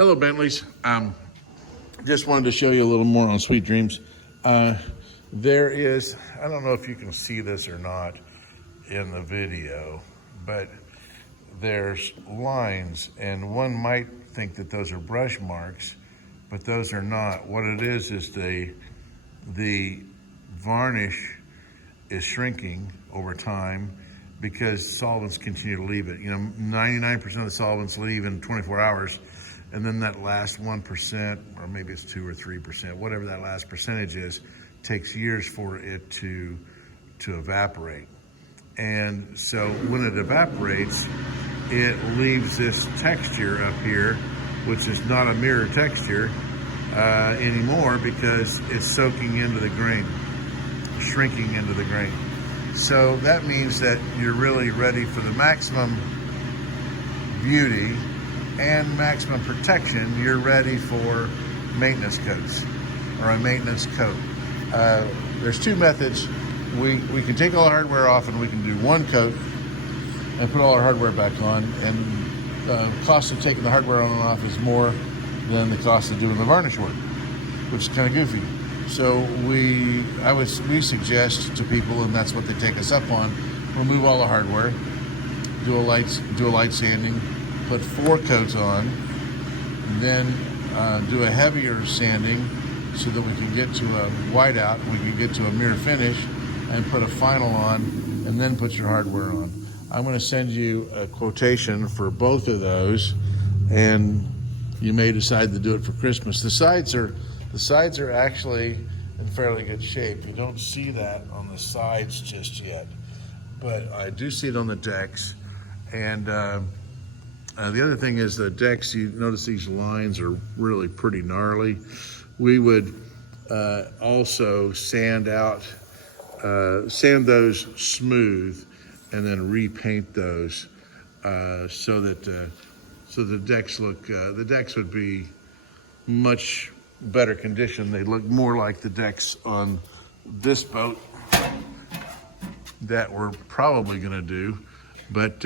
Hello, Bentleys. Just wanted to show you a little more on Sweet Dreams. There is, I don't know if you can see this or not in the video, but there's lines, and one might think that those are brush marks, but those are not. What it is the varnish is shrinking over time because solvents continue to leave it. 99% of the solvents leave in 24 hours, and then that last 1%, or maybe it's 2 or 3%, whatever that last percentage is, takes years for it to evaporate. And so when it evaporates, it leaves this texture up here, which is not a mirror texture anymore because it's soaking into the grain, shrinking into the grain. So that means that you're really ready for the maximum beauty and maximum protection. You're ready for maintenance coats or a maintenance coat. There's two methods. We can take all the hardware off and we can do one coat and put all our hardware back on, and the cost of taking the hardware on and off is more than the cost of doing the varnish work, which is kind of goofy. So we suggest to people, and that's what they take us up on, remove all the hardware, do a light sanding, put 4 coats on, then do a heavier sanding so that we can get to a whiteout, we can get to a mirror finish, and put a final on, and then put your hardware on. I'm going to send you a quotation for both of those, and you may decide to do it for Christmas. The sides are actually in fairly good shape. You don't see that on the sides just yet, but I do see it on the decks. And the other thing is the decks, you notice these lines are really pretty gnarly. We would also sand those smooth and then repaint those so the decks would be much better condition. They look more like the decks on this boat that we're probably going to do, but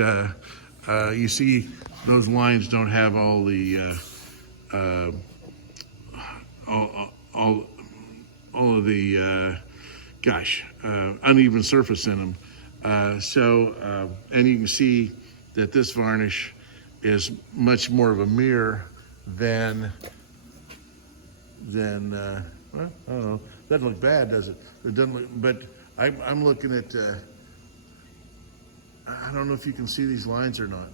you see those lines don't have all the all of the uneven surface in them. And you can see that this varnish is much more of a mirror than well, I don't know. Doesn't look bad, does it? It doesn't look, but I'm looking at, I don't know if you can see these lines or not.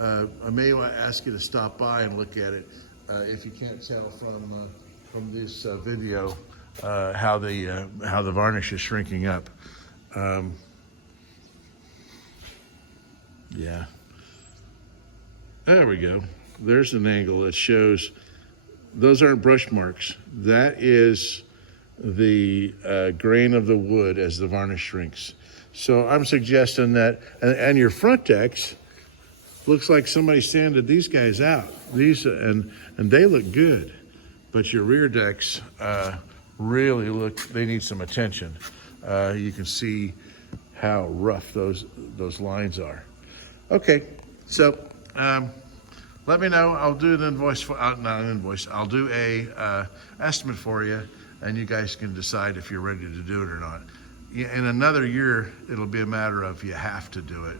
I may ask you to stop by and look at it if you can't tell from this video how the varnish is shrinking up. Yeah, there we go. There's an angle that shows those aren't brush marks. That is the grain of the wood as the varnish shrinks. So I'm suggesting that, and your front decks looks like somebody sanded these guys out. And they look good, but your rear decks really they need some attention. You can see how rough those lines are. Okay, so let me know. I'll do an invoice not an invoice. I'll do a estimate for you, and you guys can decide if you're ready to do it or not. In another year, it'll be a matter of you have to do it,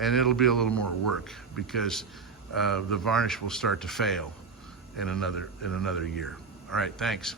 and it'll be a little more work because the varnish will start to fail in another year. All right, thanks.